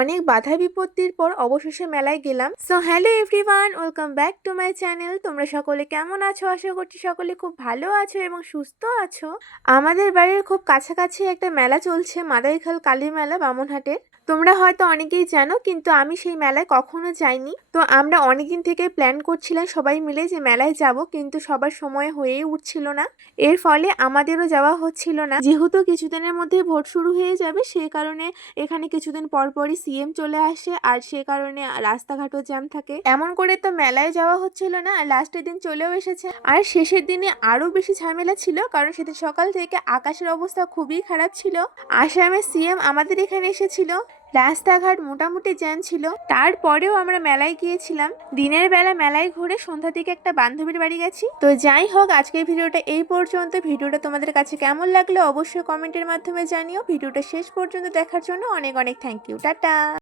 অনেক বাধা বিপত্তির পর অবশেষে মেলায় গেলাম। So hello everyone, welcome back to my channel. তোমরা সকলে কেমন আছো? আশা করছি সকলে খুব ভালো আছো এবং সুস্থ আছো। আমাদের বাড়ির খুব কাছাকাছি একটা মেলা চলছে, মাদাইখাল কালী মেলা বামনহাটের। তোমরা হয়তো অনেকেই জানো, কিন্তু আমি সেই মেলায় কখনো যাইনি। তো আমরা অনেকদিন থেকে প্ল্যান করছিলাম সবাই মিলে যে মেলায় যাব, কিন্তু সবার সময় হয়েই উঠছিল না। এর ফলে আমাদেরও যাওয়া হচ্ছিল না। যেহেতু কিছুদিনের মধ্যে ভোট শুরু হয়ে যাবে, সেই কারণে এখানে কিছুদিন পর পরই সিএম চলে আসে, আর সে কারণে রাস্তাঘাটও জ্যাম থাকে। এমন করে তো মেলায় যাওয়া হচ্ছিল না, আর লাস্টের দিন চলেও এসেছে। আর শেষের দিনে আরো বেশি ঝামেলা ছিল, কারণ সেদিন সকাল থেকে আকাশের অবস্থা খুবই খারাপ ছিল। আসামের সিএম আমাদের এখানে এসেছিল, রাস্তাঘাট মোটামুটি জ্যাম ছিল। তারপরেও আমরা মেলায় গিয়েছিলাম। দিনের বেলা মেলায় ঘুরে সন্ধ্যা থেকে একটা বান্ধবীর বাড়ি গেছি। তো যাই হোক, আজকের ভিডিওটা এই পর্যন্ত। ভিডিওটা তোমাদের কাছে কেমন লাগলো অবশ্যই কমেন্টের মাধ্যমে জানিও। ভিডিওটা শেষ পর্যন্ত দেখার জন্য অনেক অনেক থ্যাংক ইউ। টাটা।